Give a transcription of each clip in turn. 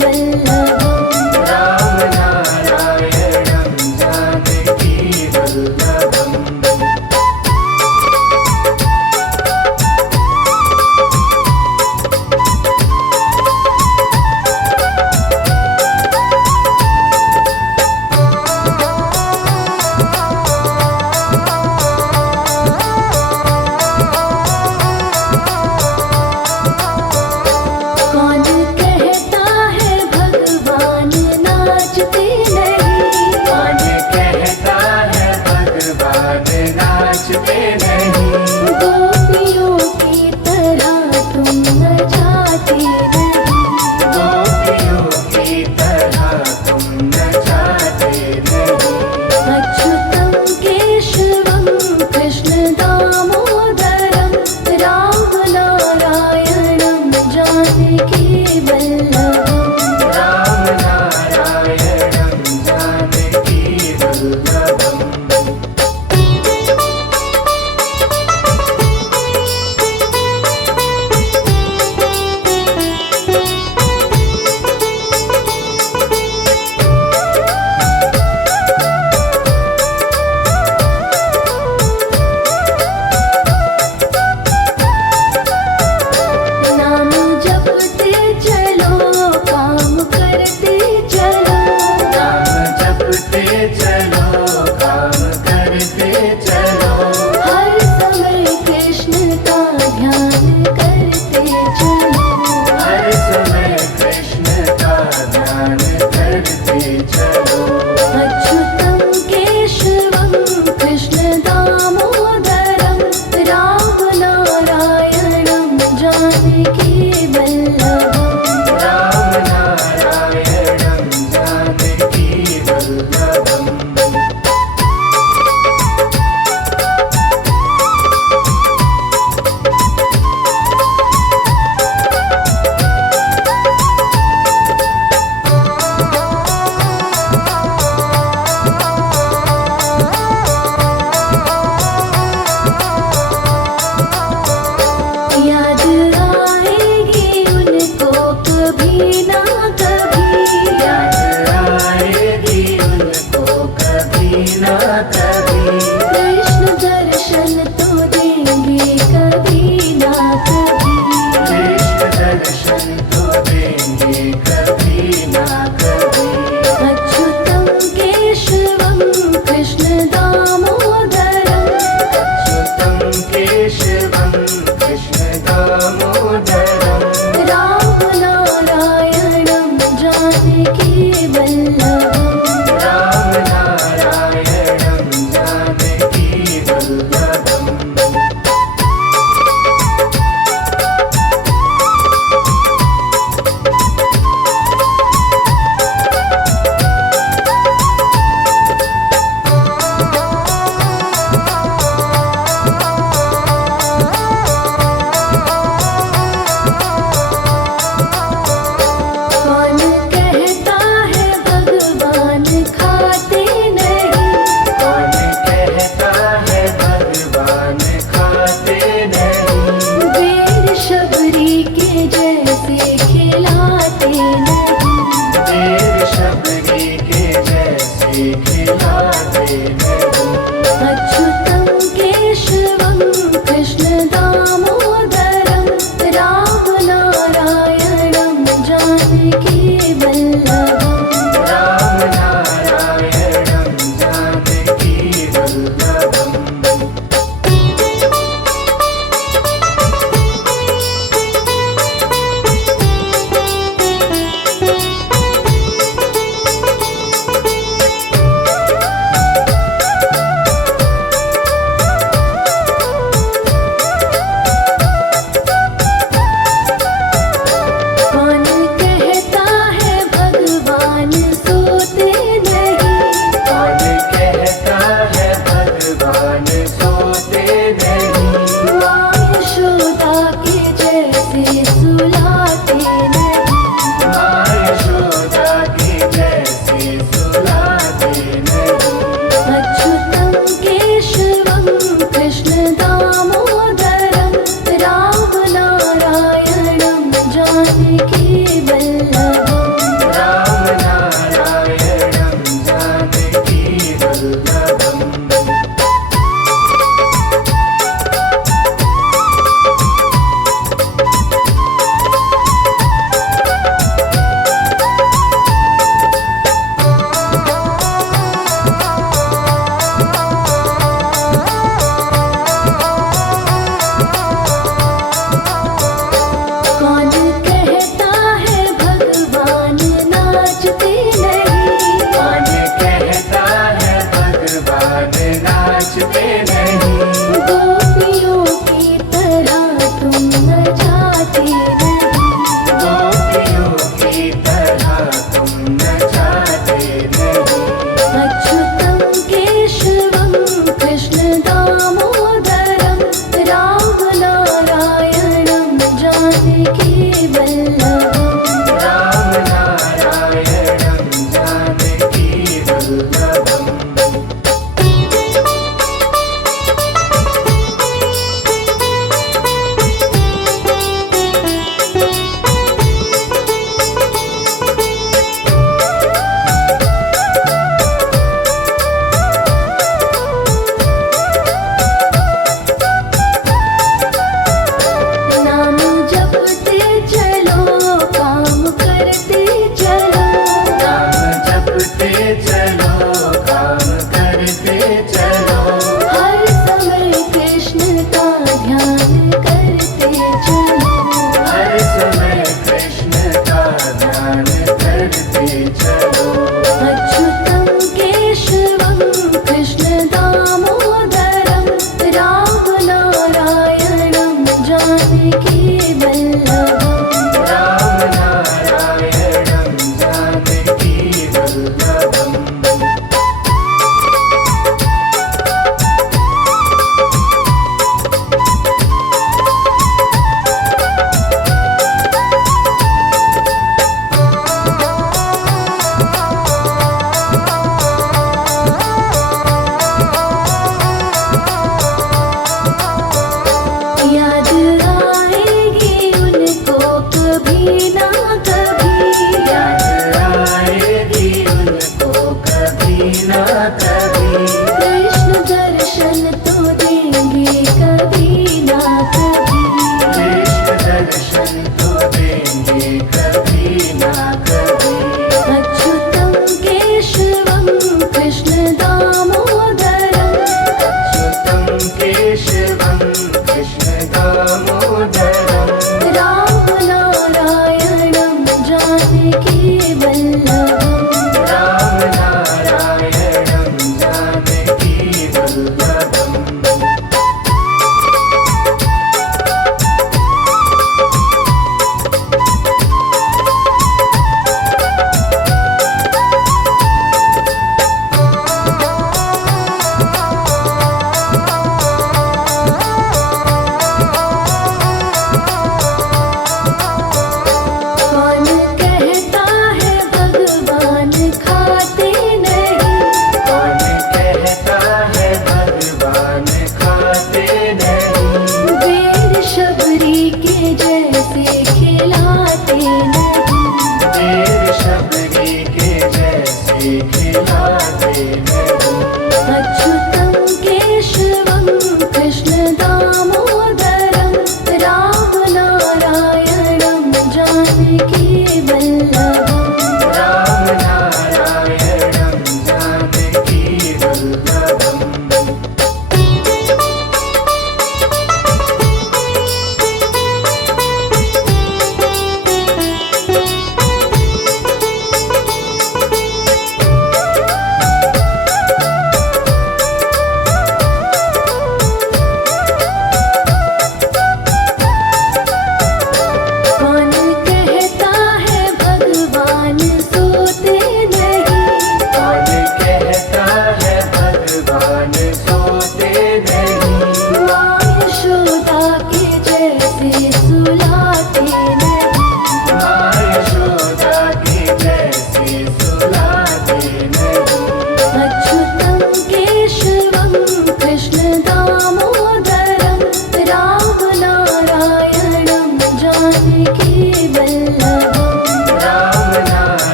वल्लभम् राम नारायणं जानकी वल्लभम् कौन कहता है भगवान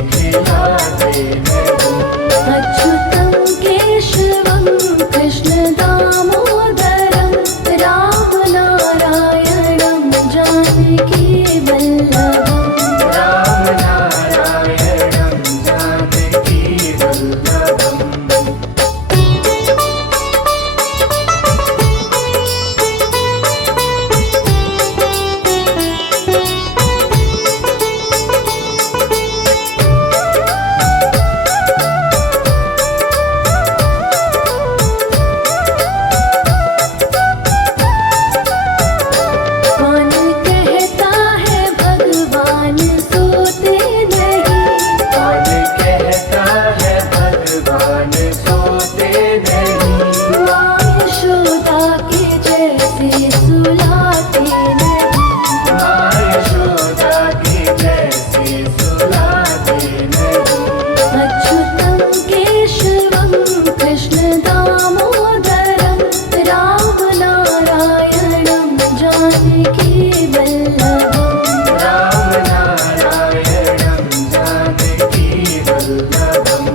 खिलाते नहीं। अच्युतं केशवं कृष्ण दामोदरं रामनारायणं जानकी वल्लभम्। रामनारायणं जानकी वल्लभम्। कौन कहता है भगवान सोते नहीं? कौन कहता है भगवान सोते नहीं? माँ यशोदा के जैसे सुलाते नहीं। माँ यशोदा के जैसे सुलाते नहीं। अच्युतं केशवं कृष्ण दामोदरं रामनारायणं जानकी वल्लभम्। रामनारायणं जानकी वल्लभम्।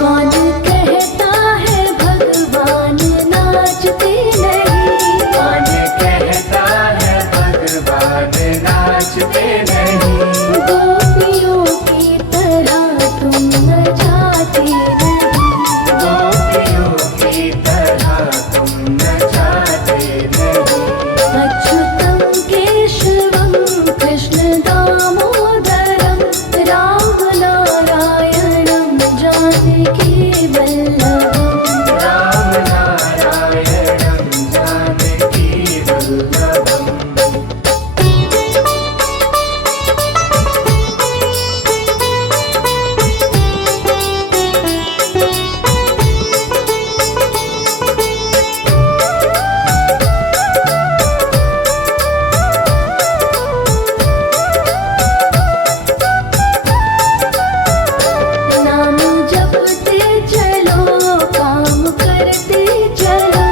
कौन कहता है भगवान नाचते नहीं? कौन कहता है भगवान नाचते नहीं? गोपियों की तरह तुम न जाते नहीं। गोपियों की तरह तुम न जाते नहीं। अच्युतं केशवं कृष्ण दामोदरं रामनारायणं जानकी वल्लभम्। रामनारायणं जानकी वल्लभम्। नाम जपते चलो काम करते चलो।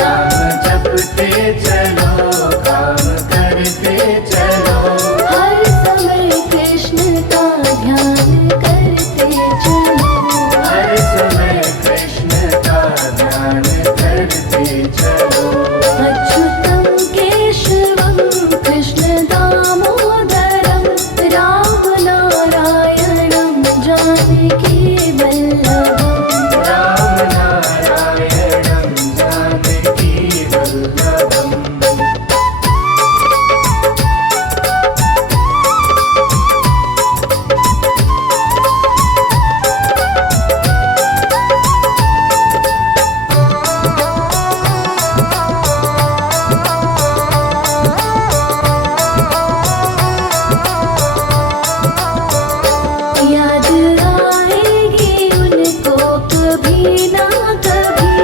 नाम जपते चलो काम करते चलो। हर समय कृष्ण का ध्यान करते चलो। हर समय कृष्ण का ध्यान करते चलो। अच्युतं केशवं कृष्ण दामोदरं रामनारायणं जानकी वल्लभम्। रामनारायणं जानकी वल्लभम्। याद आएगी उनको कभी ना कभी।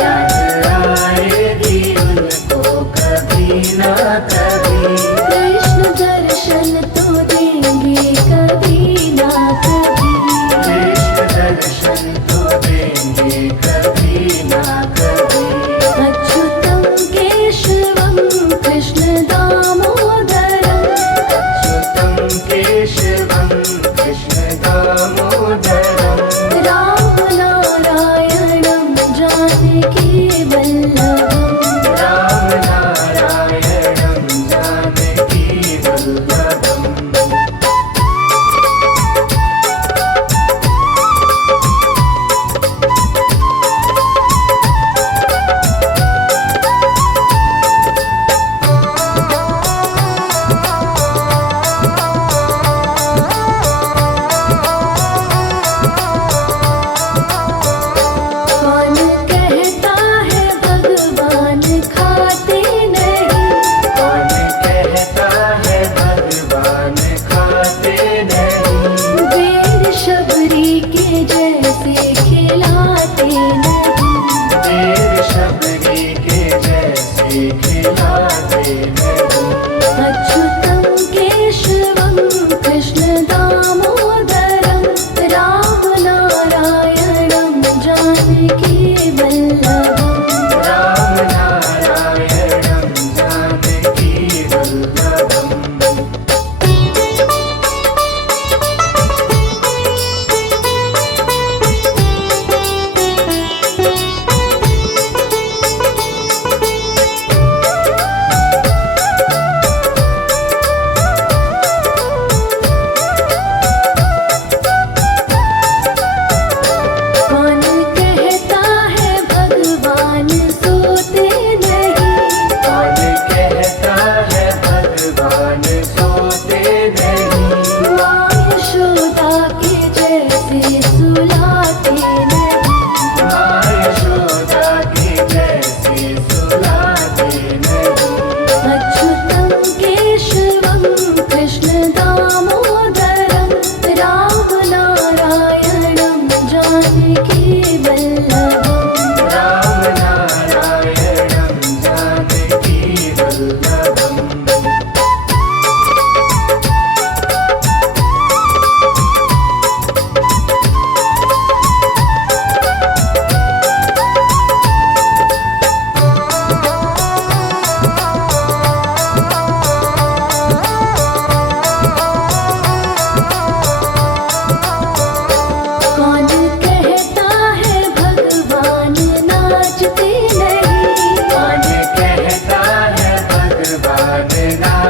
याद आएगी उनको कभी ना कभी। कृष्ण दर्शन तो देंगे कभी ना कभी। कृष्ण दर्शन तो देंगे कभी ना कभी। अच्युतं केशवं कृष्ण दामोदरं अच्युतं केशवं कृष्ण दामोदरम्। रामनारायणं जानकी वल्लभम्। रामनारायणं जानकी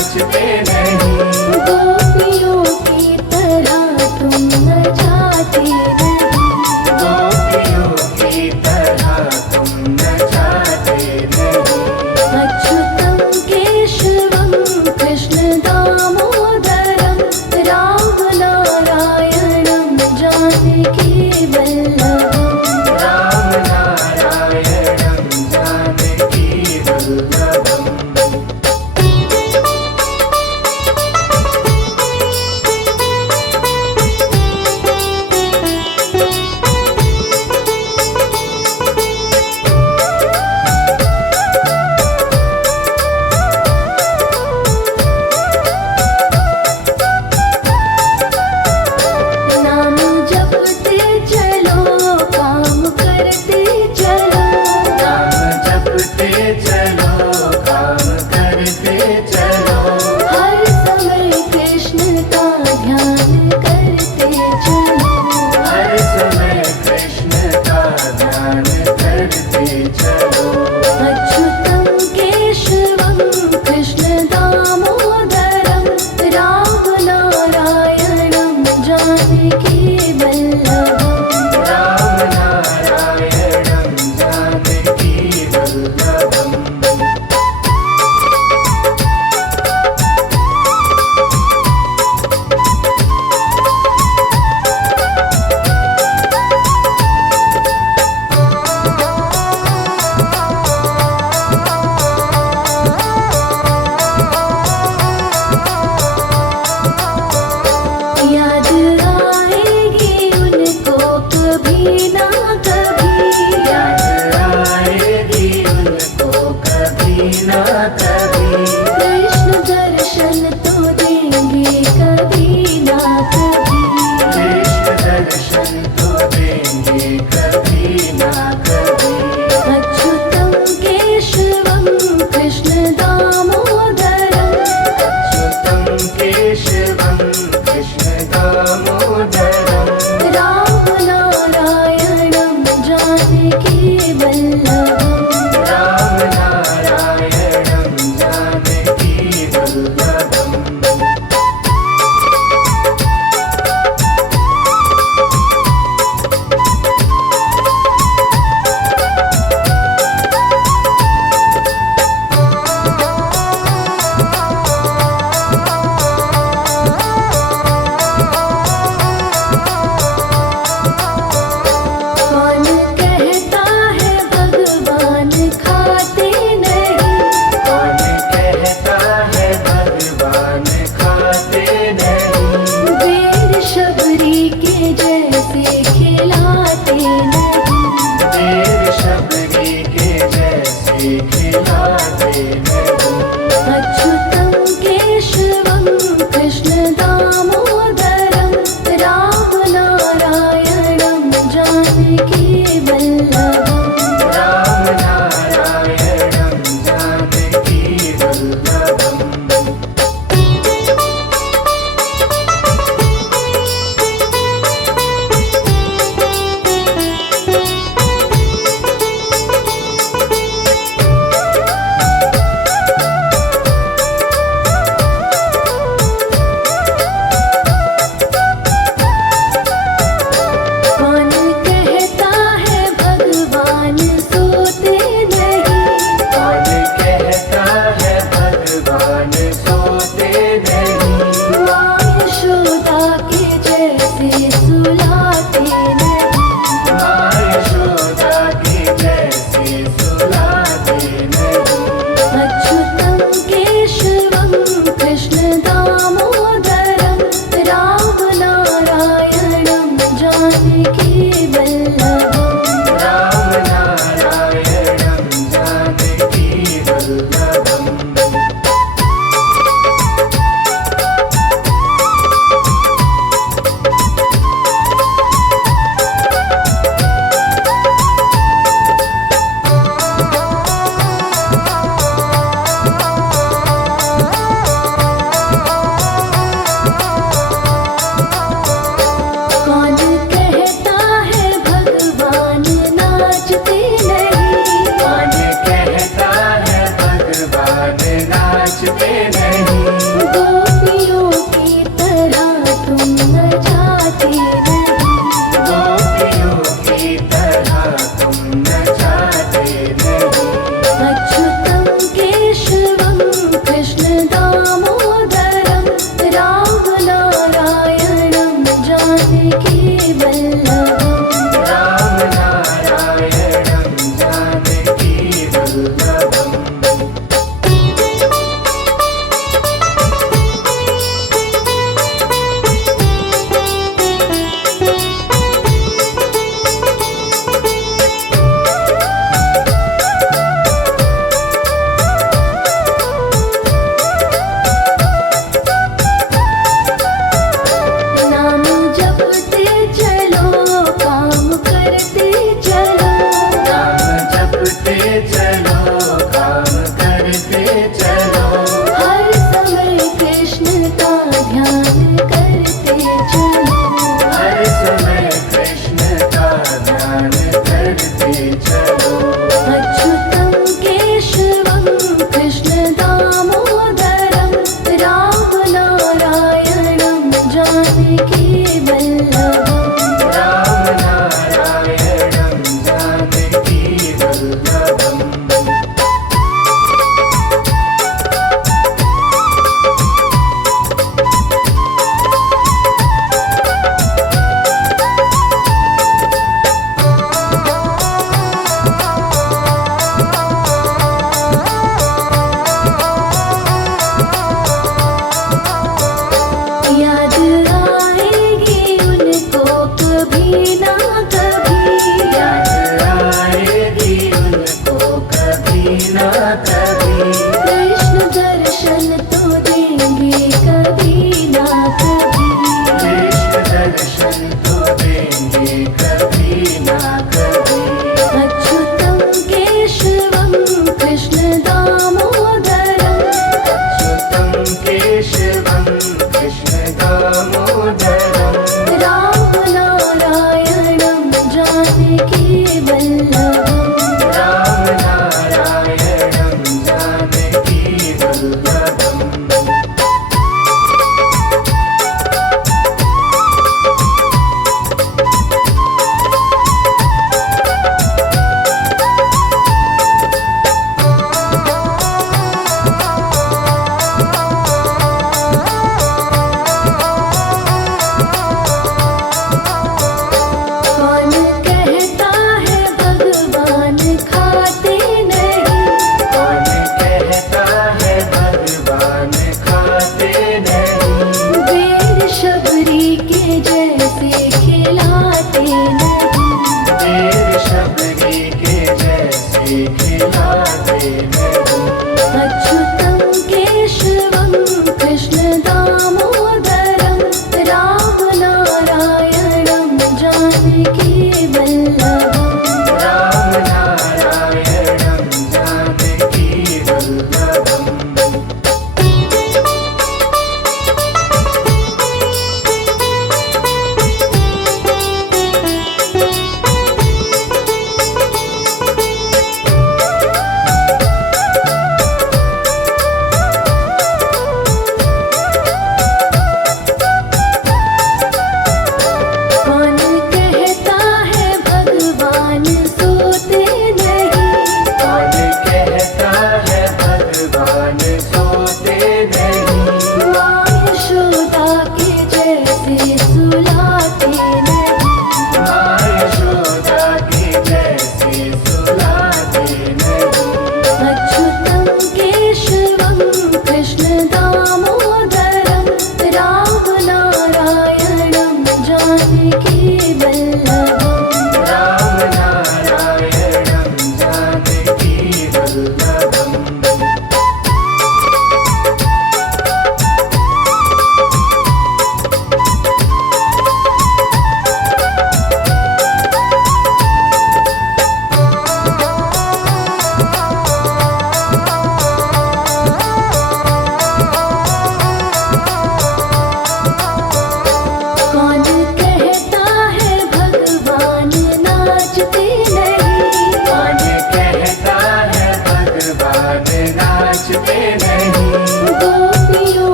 नाचते नहीं। गोपियों की तरह तुम न जाते नहीं। गोपियों की तरह तुम न जाते नहीं। अच्युतं केशवं कृष्ण दामोदरं राम नारायणं जानकी वल्लभम्। राम नारायणं जानकी वल्लभम्। नाम जपते चलो काम करते चलो। नाम जपते चलो काम करते चलो। हर समय कृष्ण का ध्यान करते चलो। हर समय कृष्ण का ध्यान करते चलो। अच्युतं केशवं कृष्ण दामोदरं राम नारायणं जानकी वल्लभम्। राम नारायणं जानकी वल्लभम्।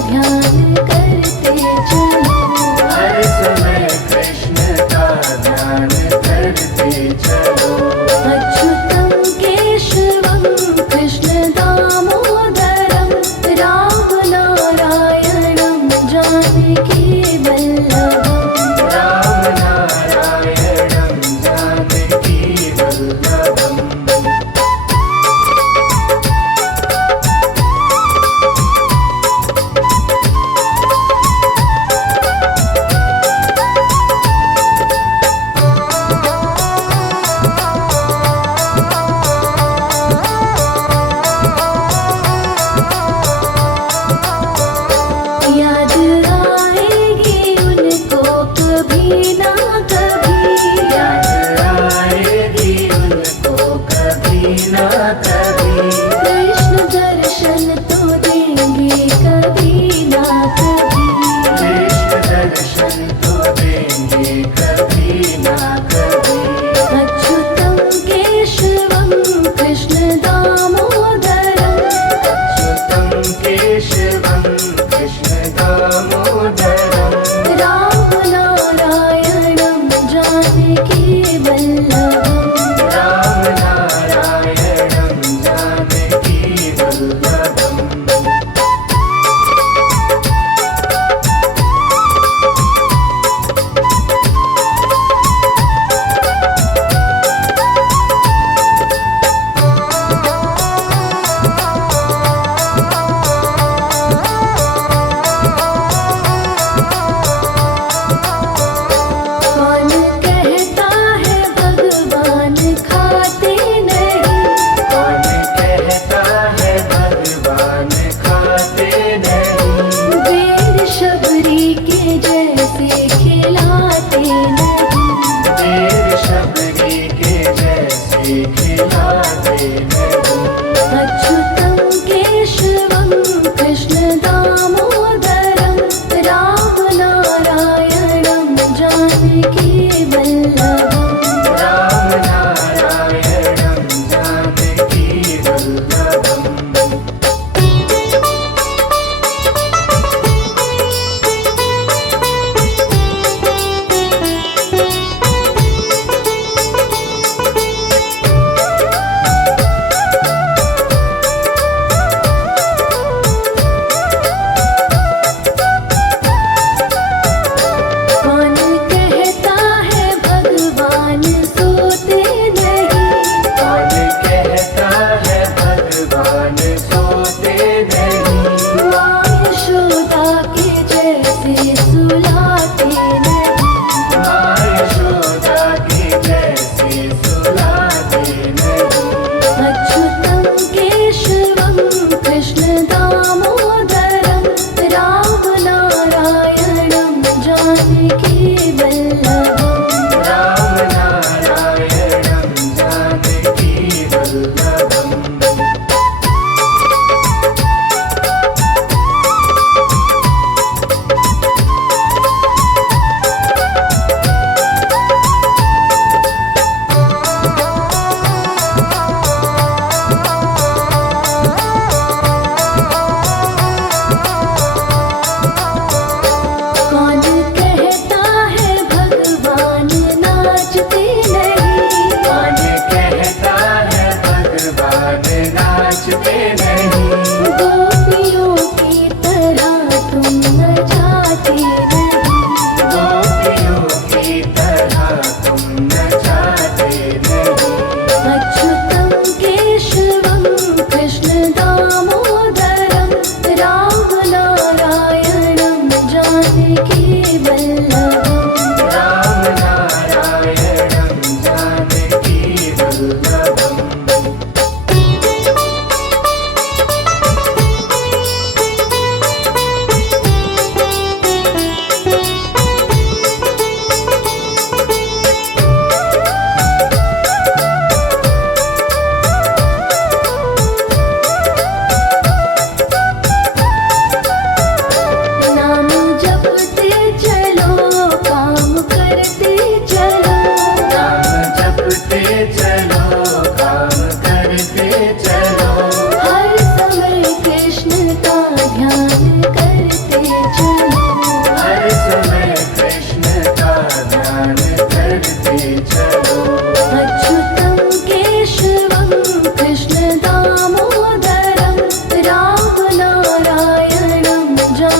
ध्यान करते चलो। हर समय कृष्ण का ध्यान करते चलो। अच्युतं केशवं कृष्ण दामोदरं राम नारायणं जानकी वल्लभम्। राम नारायणं जानकी वल्लभम्।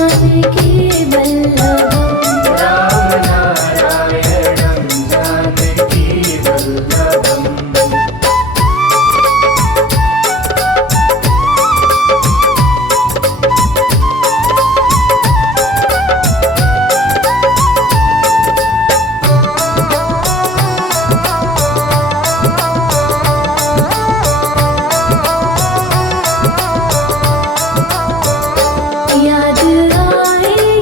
जानकी वल्लभम् राम नारायणं जानकी वल्लभम् याद आए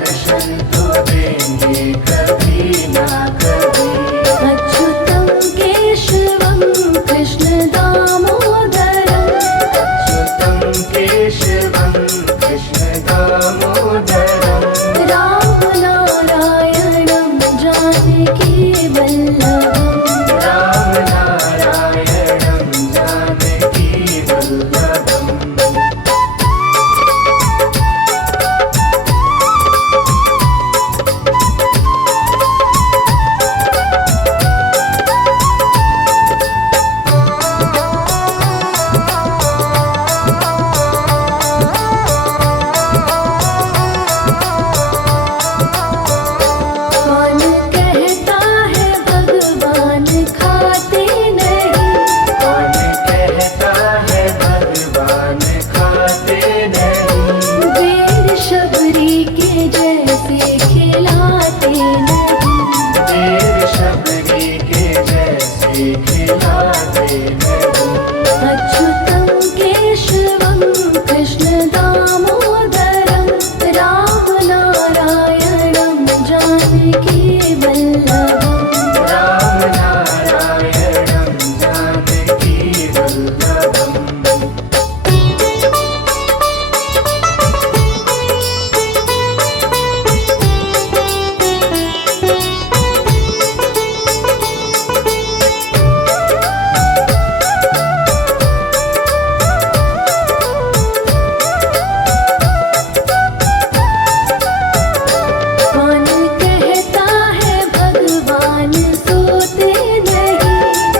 दर्शन तो देंगे कभी ना कभी। अच्युतं केशवं कृष्ण दामोदरम् अच्युतं केशवं कृष्ण दामोदरम् राम नारायणं जानकी वल्लभम् राम नारायणं जानकी वल्लभम्। कौन कहता है भगवान खाते नहीं कौन कहता है भगवान खाते नहीं। देर शबरी के जैसे खिलाते नहीं देर शबरी के जैसे खिलाते नहीं। अच्युतं केशवं कृष्ण दामोदरं राम नारायणं जानकी वल्लभम् राम नारायणं जानकी वल्लभम्। कौन कहता है भगवान सोते नहीं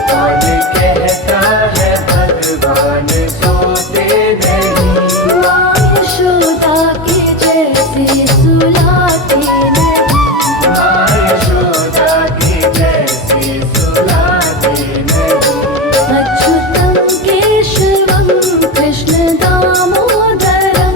कौन कहता है भगवान सोते नहीं। माँ यशोदा के जैसे सुलाते नहीं माँ यशोदा के जैसे सुलाते नहीं। अच्युतं केशवं कृष्ण दामोदरं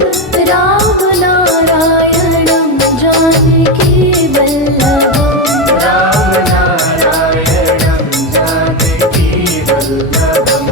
राम नारायणं जानकी वल्लभम् राम नारायणं जानकी वल्लभम्।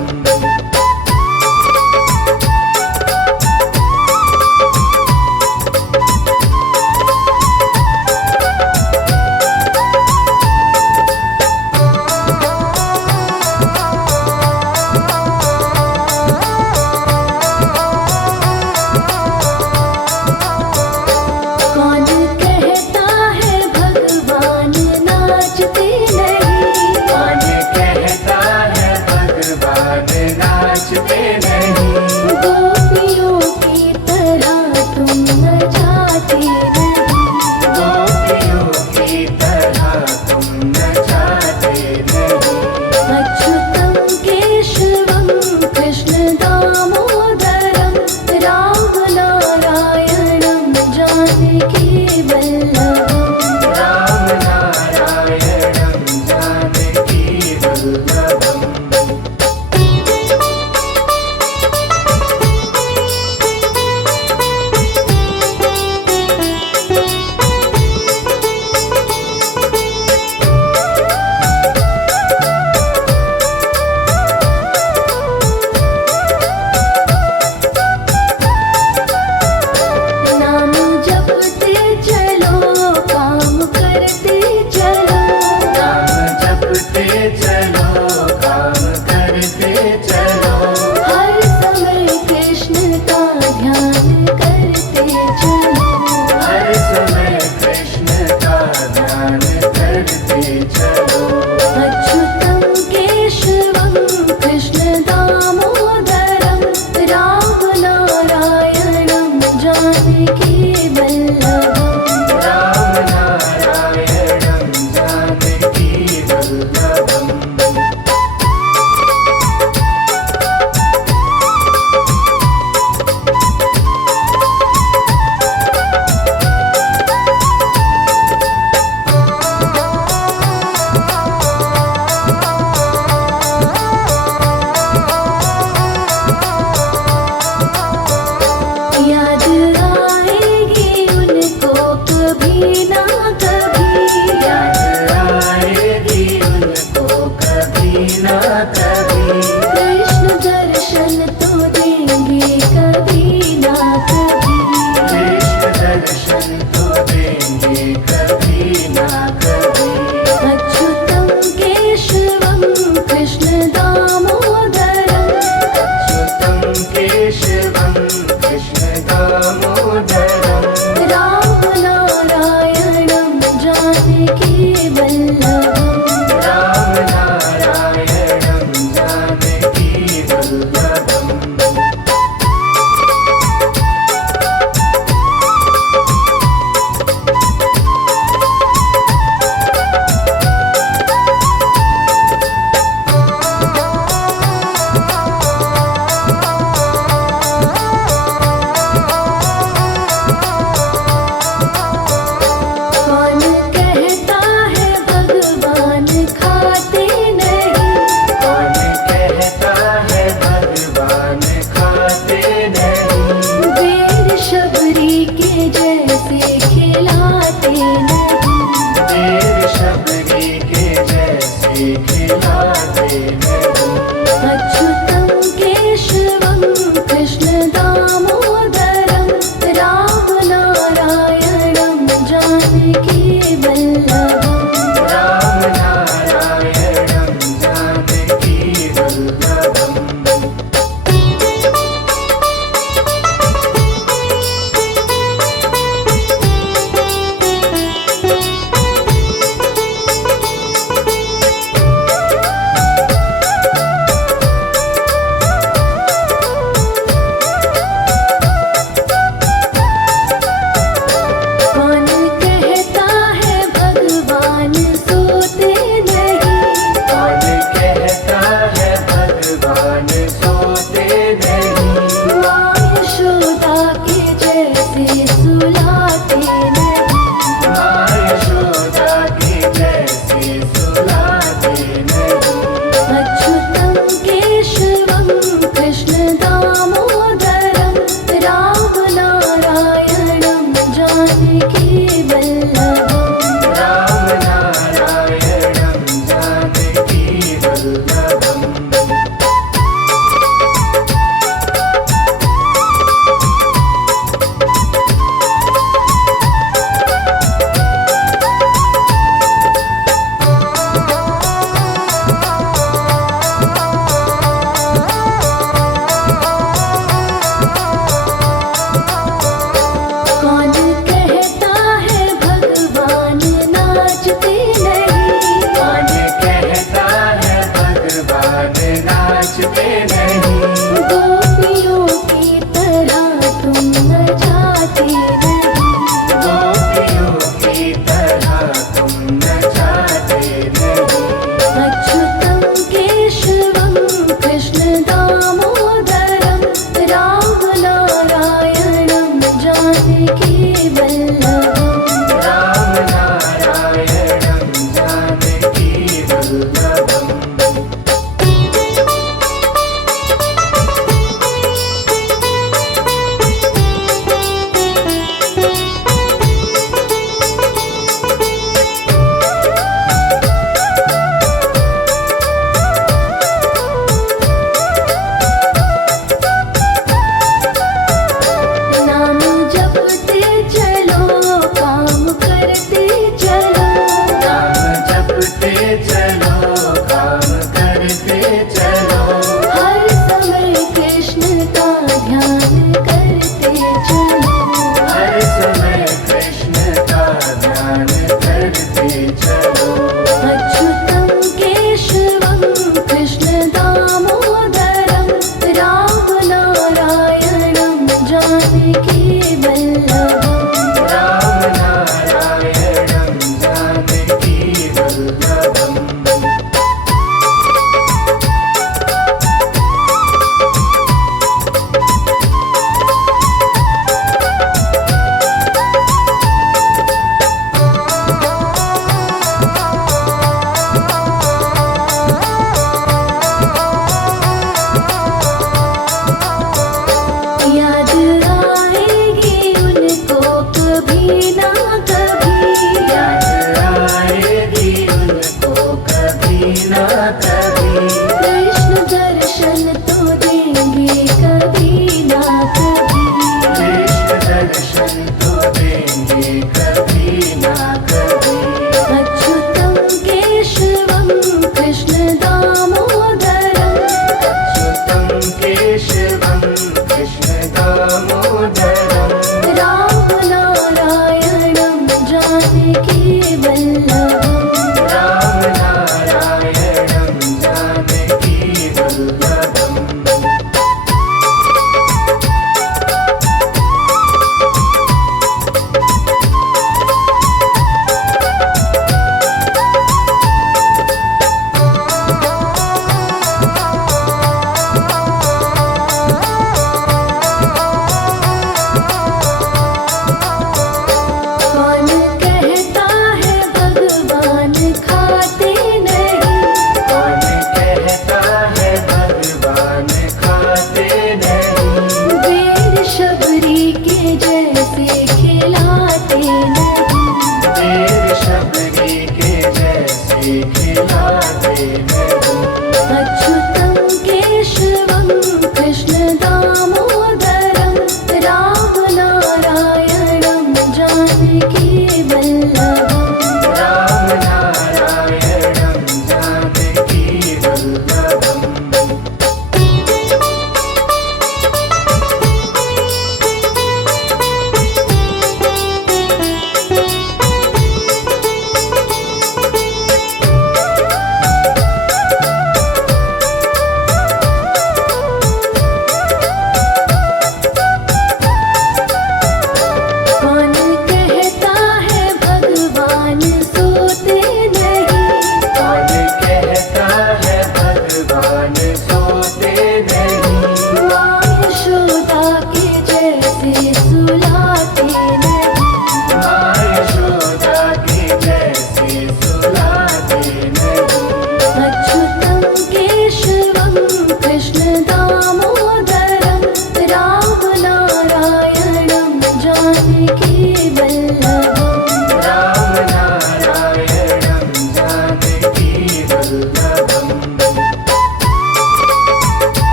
कौन कहता है भगवान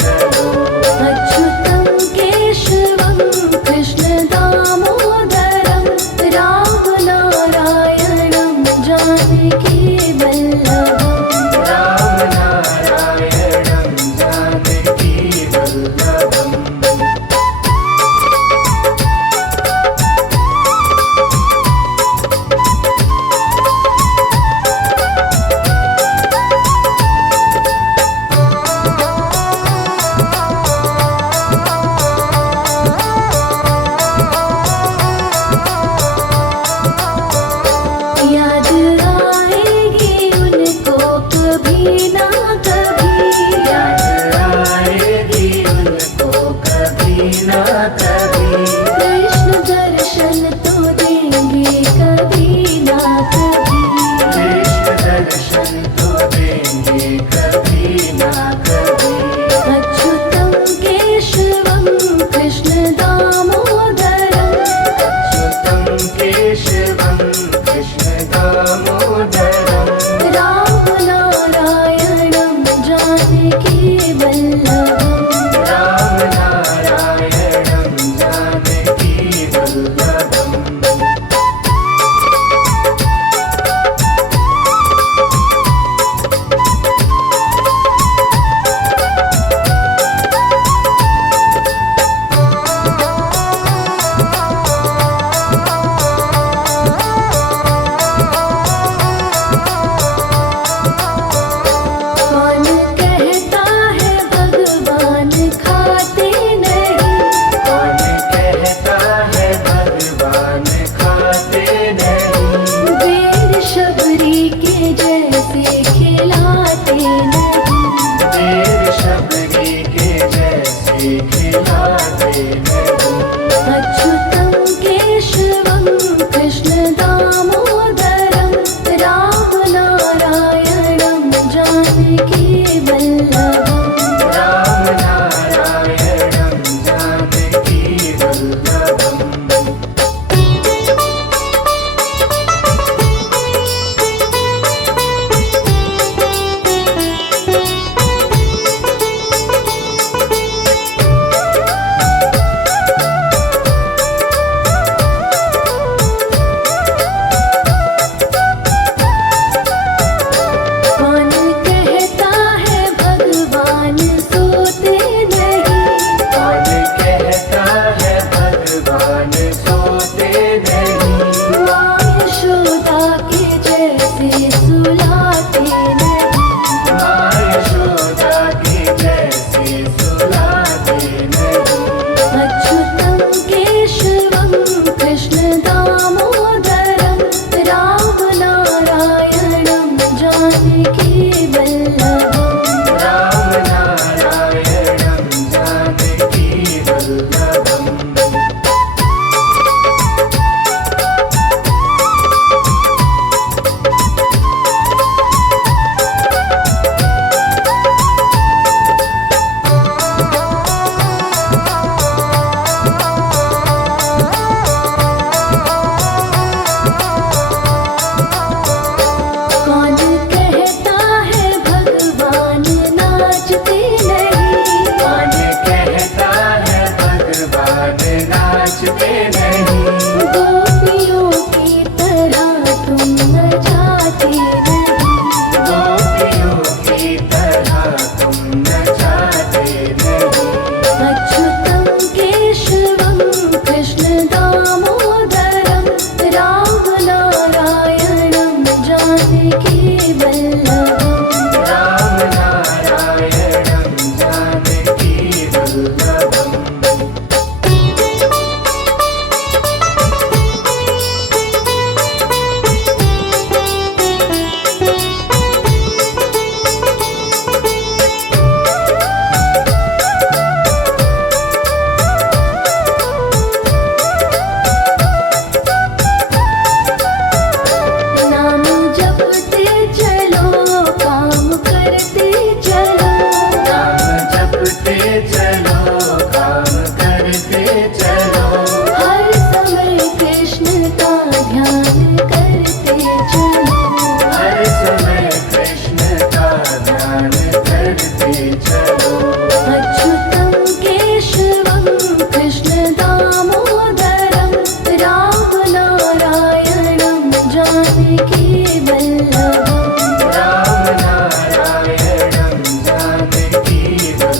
चलो अच्युतं केशवं कृष्णदामोदरं रामनारायणं जानकीवल्लभम् राम नारायणं जानकी वल्लभम् याद आएगी उनको कभी ना कभी याद आएगी उनको कभी ना कभी कृष्ण दर्शन तो देंगे कभी ना कभी कृष्ण दर्शन तो देंगे कभी ना कभी अच्युतं केशवं कृष्णदामोदरम् अच्युतं केशवं कृष्णदामोदरम् रामनारायणं जानकीवल्लभम् राम नारायणं जानकी वल्लभम् कौन कहता है भगवान खाते नहीं कौन कहता है भगवान खाते नहीं बेर शबरी के जैसे खिलाते नहीं देर शबरी के जैसे खिलाते नहीं अच्युतं केशवं कृष्णदामोदरं रामनारायणं जानकीवल्लभम् राम नारायणं जानकी वल्लभम् कौन कहता है भगवान सोते नहीं कौन कहता है भगवान सोते नहीं माँ यशोदा के जैसे सुलाते नहीं माँ यशोदा के जैसे सुलाते नहीं अच्युतं केशवं कृष्णदामोदरं रामनारायणं जानकीवल्लभम् राम नारायणं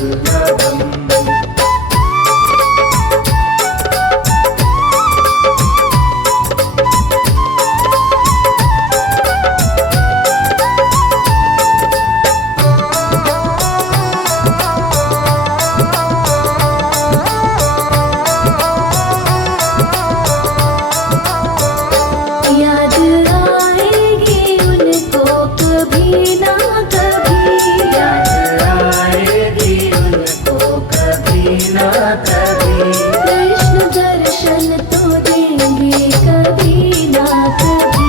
वल्लभम् याद आएगी उनको कभी ना कभी, याद आएगी उनको कभी ना कभी कृष्ण दर्शन तो देंगे कभी ना कभी,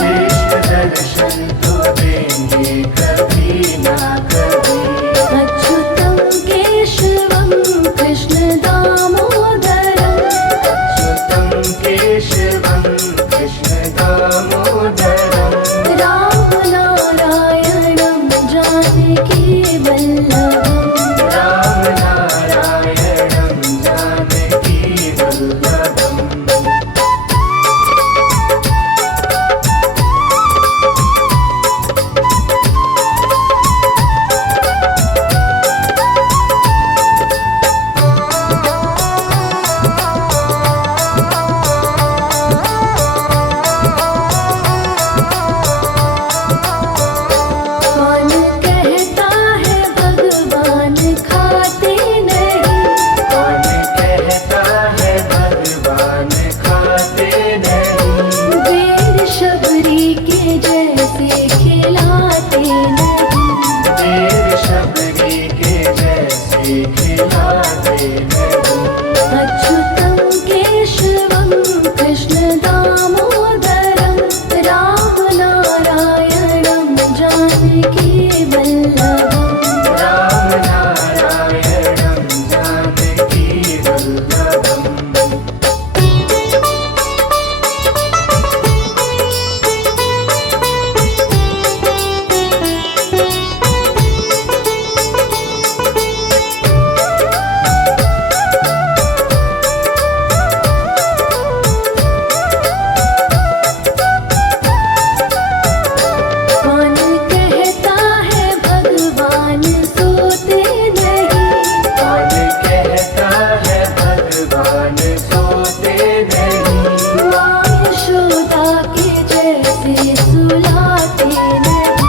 कृष्ण दर्शन तो देंगे कभी ना कभी अच्युतं केशवं कृष्ण दामोदरम्, अच्युतं केशवं कृष्ण दामोदरम् राम नारायणं जानकी वल्लभम्, राम नारायणं जानकी वल्लभम् कौन कहता है भगवान खाते नहीं, कौन कहता है भगवान खाते नहीं बेर शबरी के जैसे खिलाते नहीं, देर शबरी के जैसे खिलाते नहीं अच्युतं केशवं कृष्ण दामोदरं, राम नारायणं जानकी वल्लभम्, राम नारायणं जानकी वल्लभम् कौन कहता है भगवान सोते नहीं, कौन कहता है भगवान सोते नहीं माँ यशोदा के जैसे सुलाते नहीं,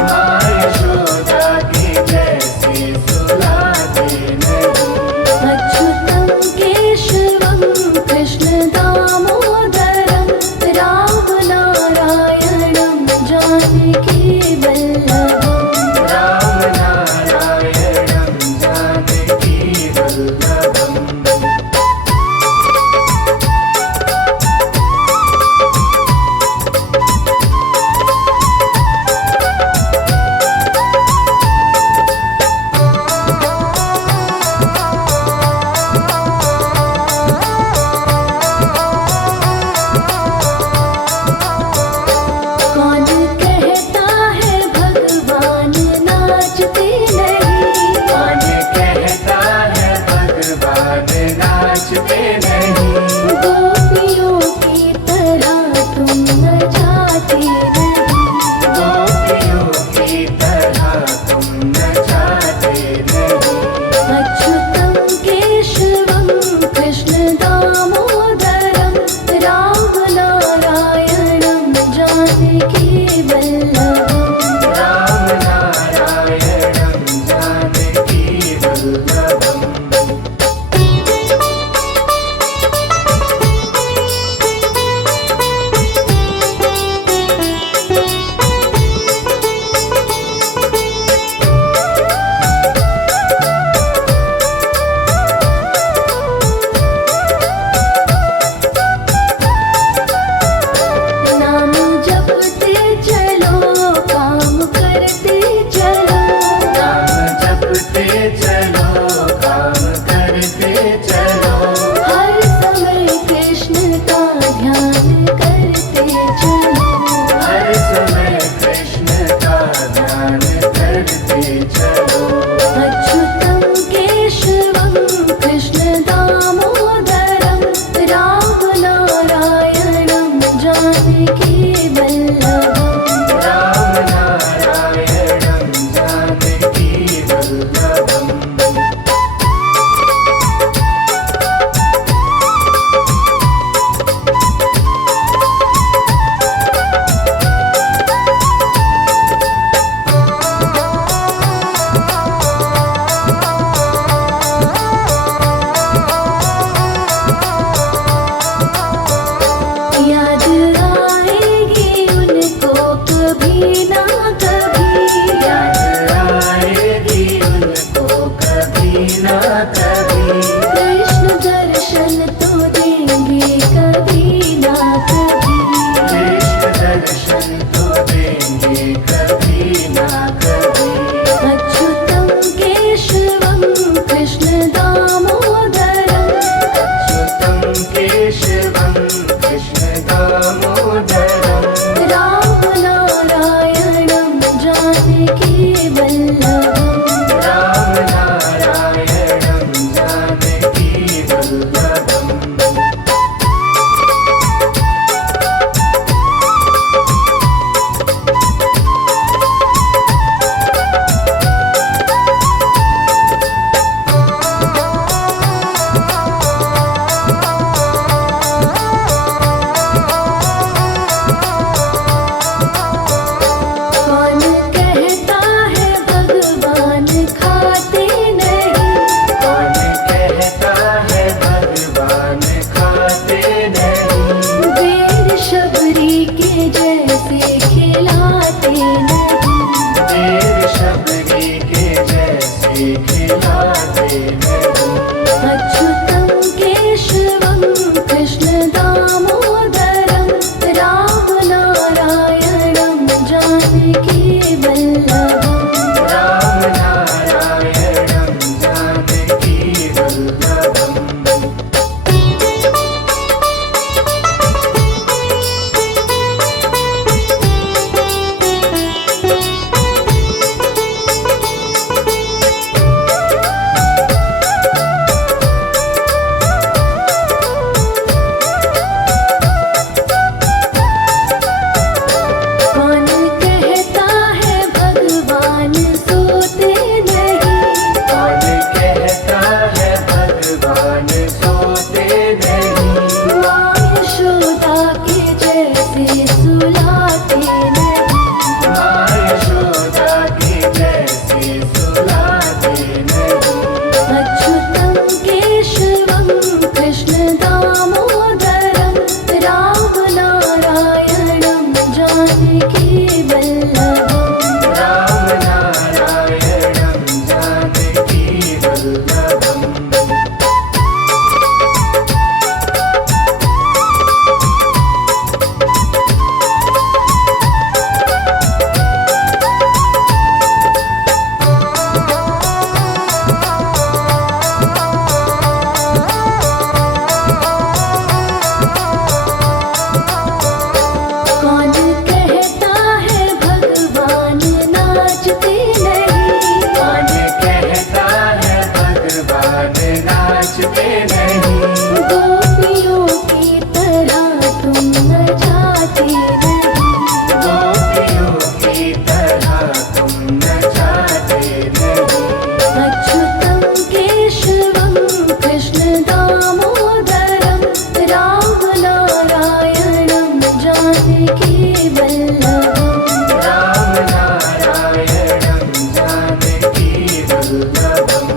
माँ यशोदा के जैसे सुलाते नहीं अच्युतं केशवं कृष्ण दामोदरं, राम नारायणं जानकी वल्लभम्, राम नारायणं जानकी वल्लभम् कौन कहता है भगवान नाचते नहीं, कौन कहता है भगवान नाचते नहीं गोपियों की तरह तुम नचाते नहीं, गोपियों की तरह तुम नचाते नहीं अच्युतं केशवं कृष्ण दामोदरं, राम नारायणं जानकी वल्लभम्, राम नारायणं जानकी वल्लभम् नाम जपते चलो काम करते चलो, नाम जपते चलो काम करते चलो हर समय कृष्ण का ध्यान करते चलो, हर समय कृष्ण का ध्यान करते चलो अच्युतं केशवं कृष्ण दामोदरं, राम नारायणं जानकी वल्लभम्, राम नारायणं जानकी वल्लभम् ना कभी। कृष्ण दर्शन तो देंगे कभी ना कभी। कृष्ण दर्शन तो देंगे कभी ना कभी। अच्युतं केशवं कृष्ण दामोदरम्। अच्युतं केशवं कृष्ण दामोदरम्। राम नारायणं जानकी वल्लभम्। राम नारायणं जानकी वल्लभम्। कौन कहता है भगवान खाते नहीं। कौन कहता है भगवान खाते नहीं। बेर शबरी के जैसे खिलाते नहीं। देर शबरी के जैसे खिलाते नहीं। अच्युतं केशवं कृष्ण दामोदरम्। राम नारायणं जानकी वल्लभम्। राम नारायणं जानकी वल्लभम्। कौन कहता है भगवान सोते नहीं। कौन कहता है भगवान सोते नहीं। माँ यशोदा के जैसे सुलाते नहीं। माँ यशोदा के जैसे सुलाते नहीं। अच्युतं केशवं कृष्ण दामोदरम्। राम नारायणं जानकी वल्लभम्। राम नारायणं जानकी वल्लभम्। कौन कहता है भगवान नाचते नहीं। कौन कहता है भगवान नाचते नहीं। गोपियों की तरह तुम नचाते नहीं। गोपियों की तरह तुम नचाते नहीं। अच्युतं केशवं कृष्ण दामोदरम्। राम नारायणं जानकी वल्लभम्। राम नारायणं जानकी वल्लभम्।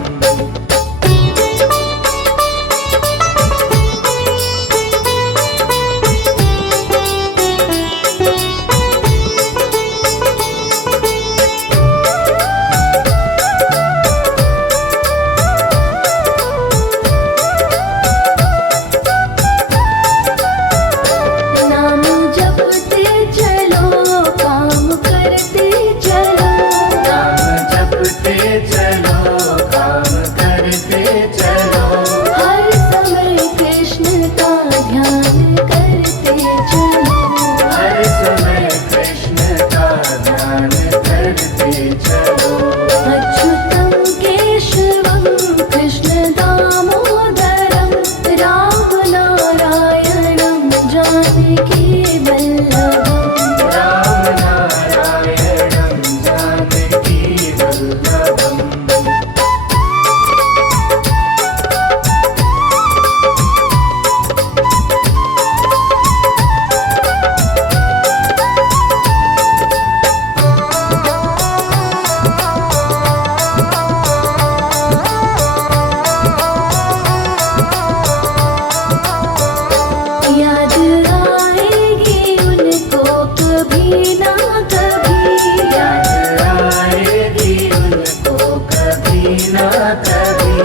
कभी,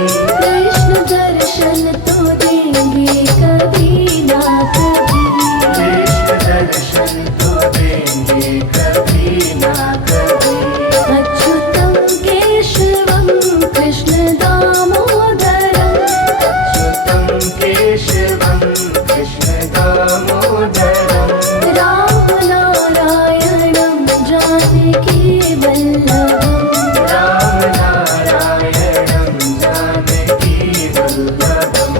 कृष्ण दर्शन तो देंगे कभी ना कभी। कृष्ण दर्शन तो देंगे कभी ना कभी। अच्युतं केशवं कृष्ण दामोदरम् अच्युतं केशवं कृष्ण दामोदरम् राम नारायणं जानकी वल्लभम् राम नारायणं जानकी वल्लभम्।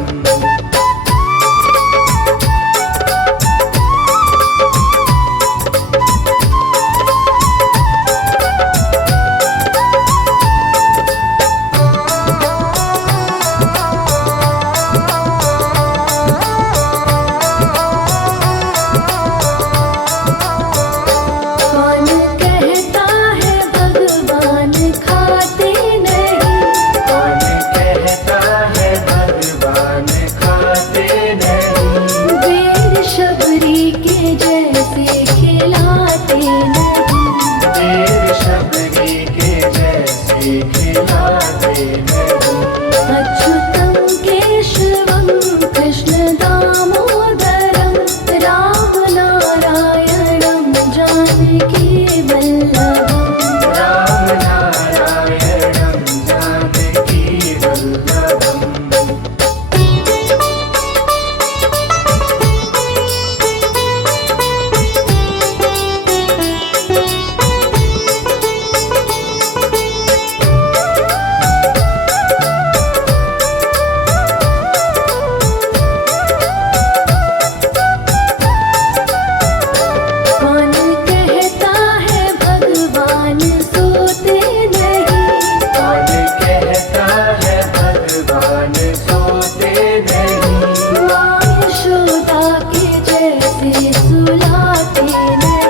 कौन कहता है भगवान खाते नहीं। कौन कहता है भगवान खाते नहीं। बेर शबरी के जैसे खिलाते नहीं। देव शबरी के जैसे खिलाते नहीं। अच्युतं केशवं कृष्ण दामोदरं राम नारायणं जानकी वल्लभम् राम नारायणं जानकी वल्लभम्। कौन कहता है भगवान सोते नहीं। कौन कहता है भगवान सोते नहीं। माँ यशोदा के जैसे सुलाते नहीं।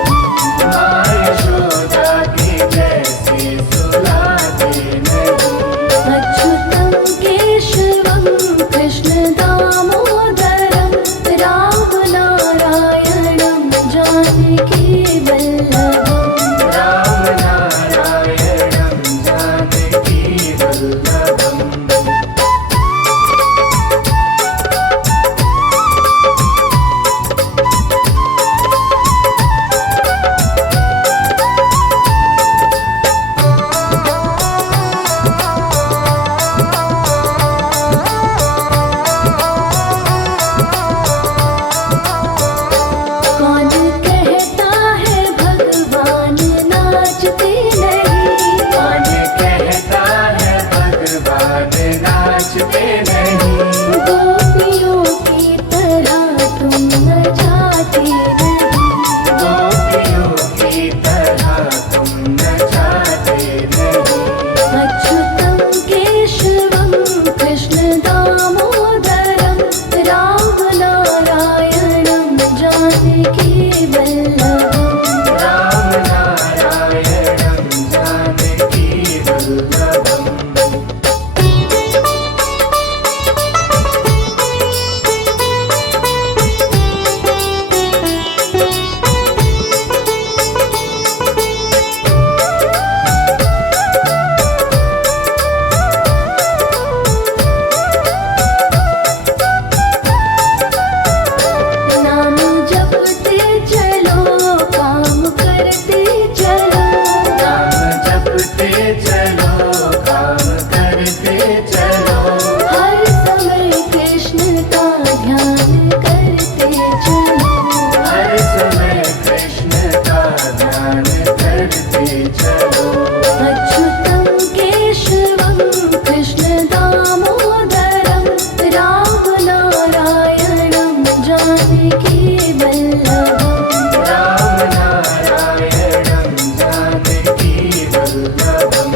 माँ यशोदा के जैसे सुलाते नहीं। अच्युतं केशवं कृष्ण दामोदरं राम नारायणं जानकी वल्लभम् राम नारायणं जानकी वल्लभम्। कौन कहता है भगवान नाचते नहीं। कौन कहता है भगवान नाचते नहीं। गोपियों की तरह तुम न जाते नहीं। गोपियों की तरह तुम नचाते नहीं। अच्युतं केशवं कृष्ण दामोदरं राम नारायणं जानकी वल्लभम् राम नारायणं जानकी वल्लभम्। नाम जपते चलो काम करते चलो। नाम जपते चलो काम करते चलो। हर समय कृष्ण का ध्यान करते चलो। हर समय कृष्ण का ध्यान करते चलो। अच्युतं केशवं कृष्ण दामोदरं राम नारायणं जानकी वल्लभम् राम नारायणं जानकी वल्लभम्।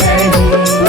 नहीं